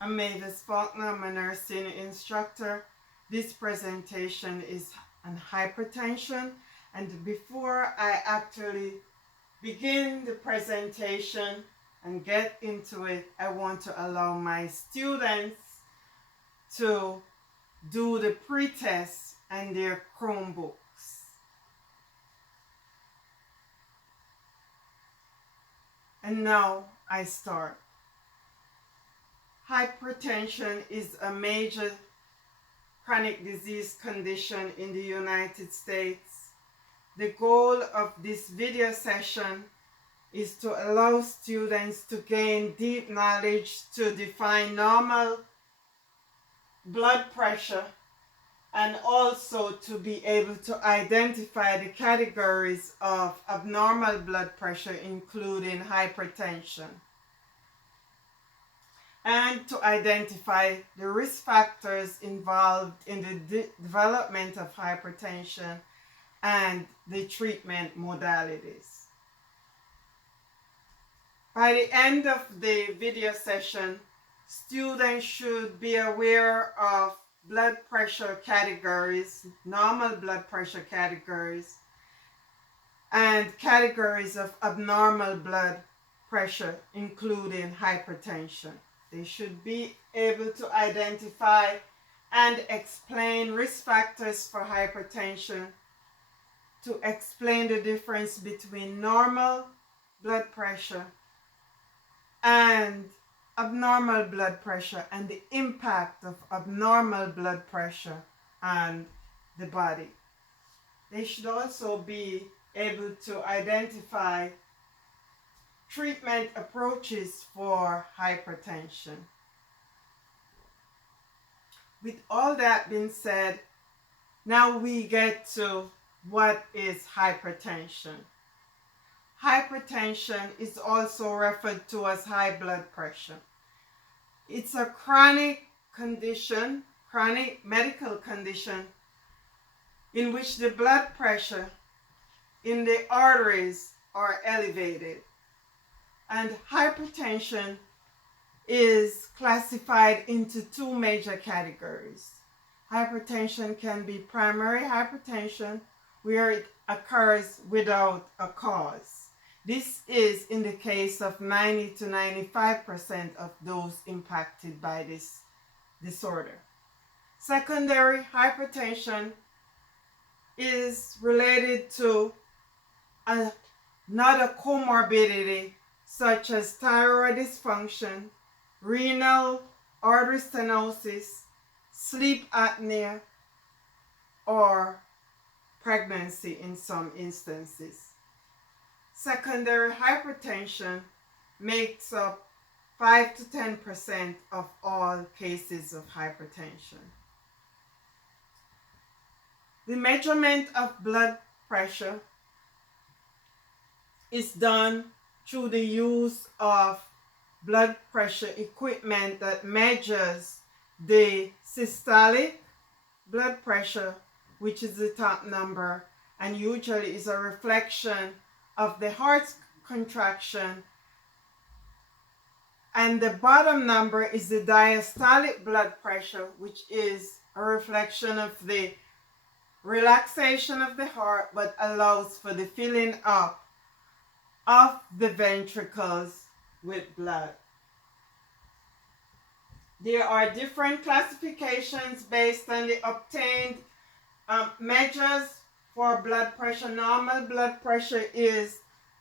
I'm Mavis Faulkner. I'm a nursing instructor. This presentation is on hypertension, and before I actually begin the presentation and get into it, I want to allow my students to do the pre-test and their Chromebooks. And now I start. Hypertension is a major chronic disease condition in the United States. The goal of this video session is to allow students to gain deep knowledge to define normal blood pressure and also to be able to identify the categories of abnormal blood pressure, including hypertension, and to identify the risk factors involved in the development of hypertension and the treatment modalities. By the end of the video session, students should be aware of blood pressure categories, normal blood pressure categories, and categories of abnormal blood pressure, including hypertension. They should be able to identify and explain risk factors for hypertension, to explain the difference between normal blood pressure and abnormal blood pressure and the impact of abnormal blood pressure on the body. They should also be able to identify treatment approaches for hypertension. With all that being said, now we get to what is hypertension. Hypertension is also referred to as high blood pressure. It's a chronic condition, chronic medical condition, in which the blood pressure in the arteries are elevated. And hypertension is classified into two major categories. Hypertension can be primary hypertension, where it occurs without a cause. This is in the case of 90 to 95% of those impacted by this disorder. Secondary hypertension is related to another comorbidity such as thyroid dysfunction, renal artery stenosis, sleep apnea, or pregnancy in some instances. Secondary hypertension makes up 5 to 10% of all cases of hypertension. The measurement of blood pressure is done through the use of blood pressure equipment that measures the systolic blood pressure, which is the top number, and usually is a reflection of the heart's contraction, and the bottom number is the diastolic blood pressure, which is a reflection of the relaxation of the heart but allows for the filling up of the ventricles with blood. There are different classifications based on the obtained measures for blood pressure. Normal blood pressure is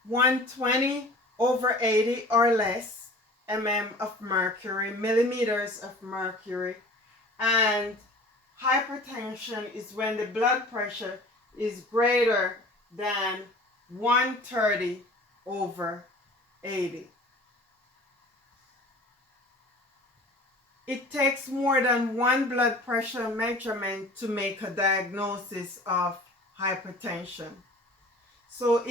120/80 or less mm of mercury, millimeters of mercury. And hypertension is when the blood pressure is greater than 130/80. It takes more than one blood pressure measurement to make a diagnosis of hypertension. So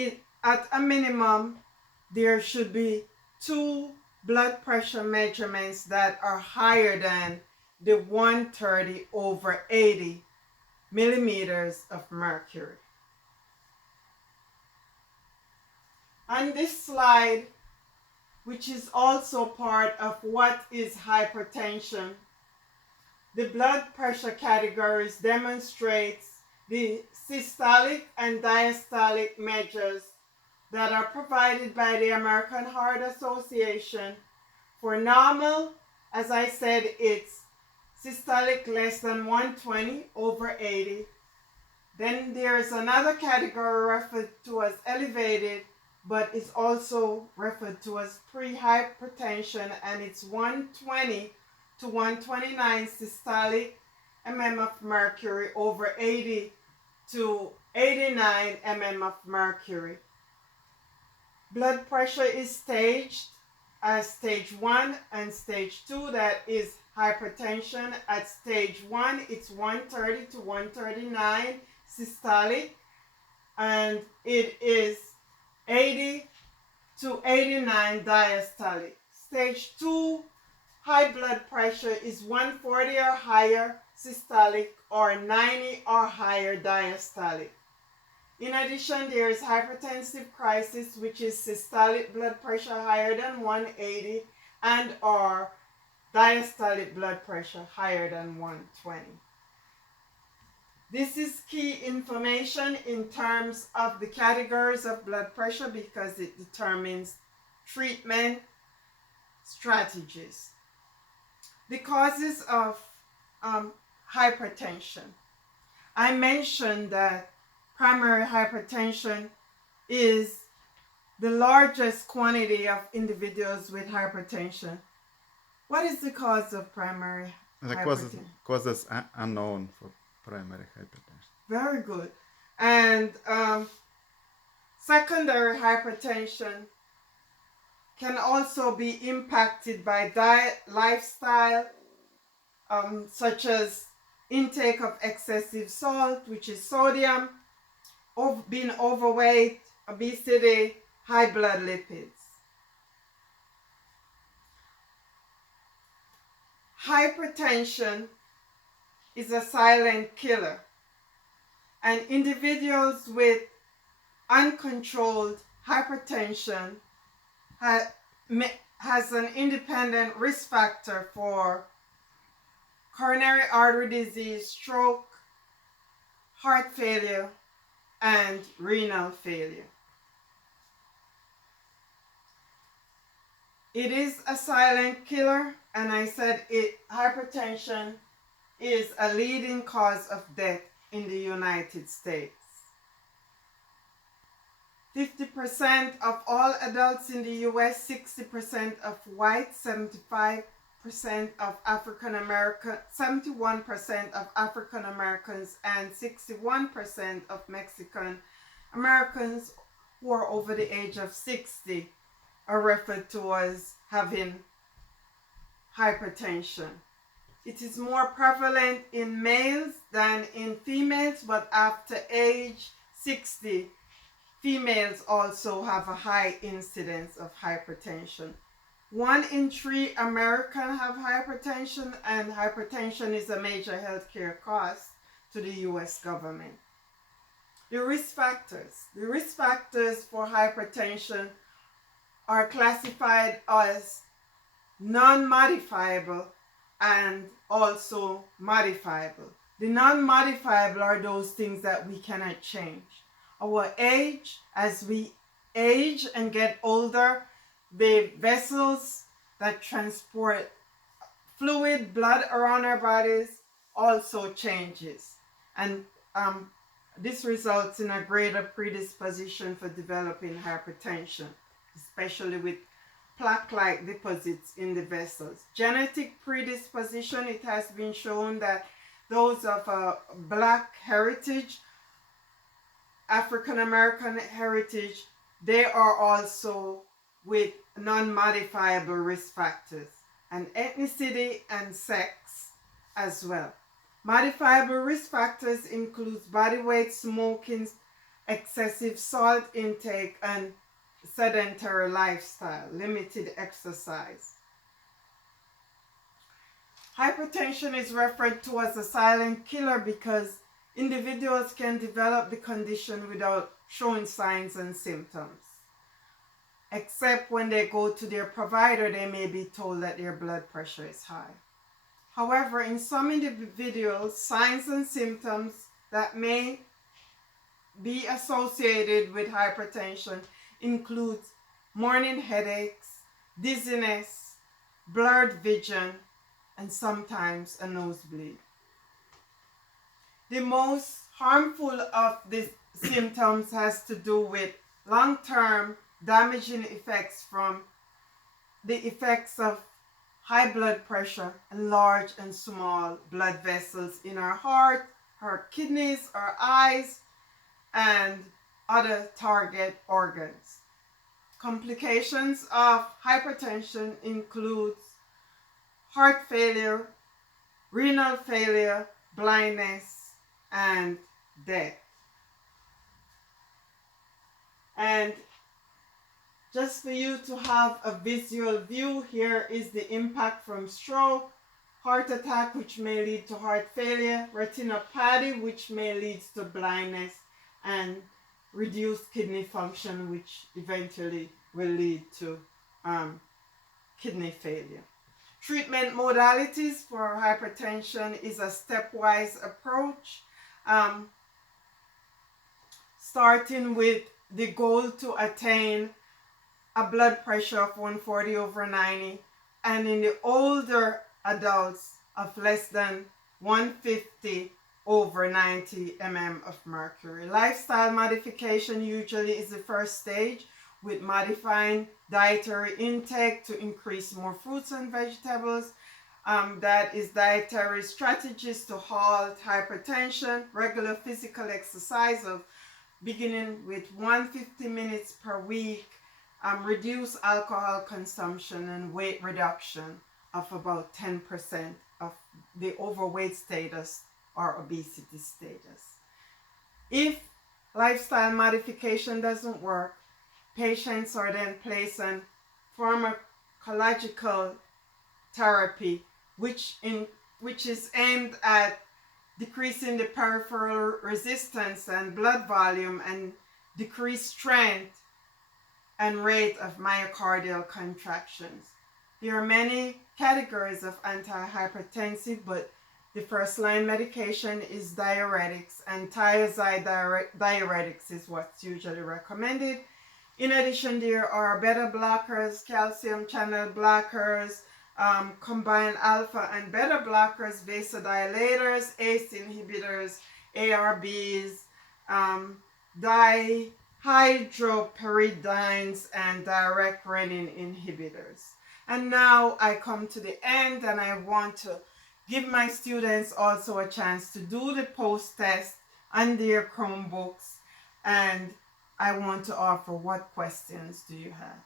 at a minimum, there should be 2 blood pressure measurements that are higher than the 130/80 millimeters of mercury. On this slide, which is also part of what is hypertension. The blood pressure categories demonstrates the systolic and diastolic measures that are provided by the American Heart Association. For normal, as I said, it's systolic less than 120/80. Then there's another category referred to as elevated, but it's also referred to as pre-hypertension, and it's 120/129 systolic mm of mercury over 80/89 mm of mercury. Blood pressure is staged as stage 1 and stage 2, that is hypertension. At stage 1, it's 130/139 systolic, and it is 80/89 diastolic. Stage 2 high blood pressure is 140 or higher systolic or 90 or higher diastolic. In addition, there is hypertensive crisis, which is systolic blood pressure higher than 180 and or diastolic blood pressure higher than 120. This is key information in terms of the categories of blood pressure because it determines treatment strategies. The causes of hypertension. I mentioned that primary hypertension is the largest quantity of individuals with hypertension. What is the cause of primary hypertension? The causes unknown for primary hypertension. Very good. And secondary hypertension can also be impacted by diet, lifestyle, such as intake of excessive salt, which is sodium, being overweight, obesity, high blood lipids. Hypertension is a silent killer, and individuals with uncontrolled hypertension has an independent risk factor for coronary artery disease, stroke, heart failure, and renal failure. It is a silent killer, and I said hypertension is a leading cause of death in the United States. 50% of all adults in the US, 60% of whites, 75% of African American, 71% of African Americans, and 61% of Mexican Americans who are over the age of 60 are referred to as having hypertension. It is more prevalent in males than in females, but after age 60, females also have a high incidence of hypertension. 1 in 3 Americans have hypertension, and hypertension is a major healthcare cost to the US government. The risk factors. The risk factors for hypertension are classified as non-modifiable and also modifiable. The non-modifiable are those things that we cannot change. Our age, as we age and get older, the vessels that transport fluid, blood around our bodies also changes. And this results in a greater predisposition for developing hypertension, especially with plaque-like deposits in the vessels. Genetic predisposition, it has been shown that those of Black heritage, African American heritage, they are also with non-modifiable risk factors, and ethnicity and sex as well. Modifiable risk factors include body weight, smoking, excessive salt intake, and sedentary lifestyle, limited exercise. Hypertension is referred to as a silent killer because individuals can develop the condition without showing signs and symptoms. except when they go to their provider, they may be told that their blood pressure is high. However, in some individuals, signs and symptoms that may be associated with hypertension include morning headaches, dizziness, blurred vision, and sometimes a nosebleed. The most harmful of these symptoms has to do with long-term damaging effects from the effects of high blood pressure and large and small blood vessels in our heart, our kidneys, our eyes, and other target organs. Complications of hypertension include heart failure, renal failure, blindness, and death. And just for you to have a visual view, here is the impact from stroke, heart attack, which may lead to heart failure, retinopathy, which may lead to blindness, and reduced kidney function, which eventually will lead to kidney failure. Treatment modalities for hypertension is a stepwise approach, starting with the goal to attain a blood pressure of 140/90, and in the older adults of less than 150/90 mm of mercury. Lifestyle modification usually is the first stage, with modifying dietary intake to increase more fruits and vegetables. That is dietary strategies to halt hypertension, regular physical exercise of beginning with 150 minutes per week, reduce alcohol consumption, and weight reduction of about 10% of the overweight status or obesity status. If lifestyle modification doesn't work, patients are then placed on pharmacological therapy, which is aimed at decreasing the peripheral resistance and blood volume and decreased strength and rate of myocardial contractions. There are many categories of antihypertensive, but the first line medication is diuretics, and thiazide diuretics is what's usually recommended. In addition, there are beta blockers, calcium channel blockers, combined alpha and beta blockers, vasodilators, ACE inhibitors, ARBs, dihydropyridines, and direct renin inhibitors. And now I come to the end, and I want to give my students also a chance to do the post-test on their Chromebooks, and I want to offer, what questions do you have?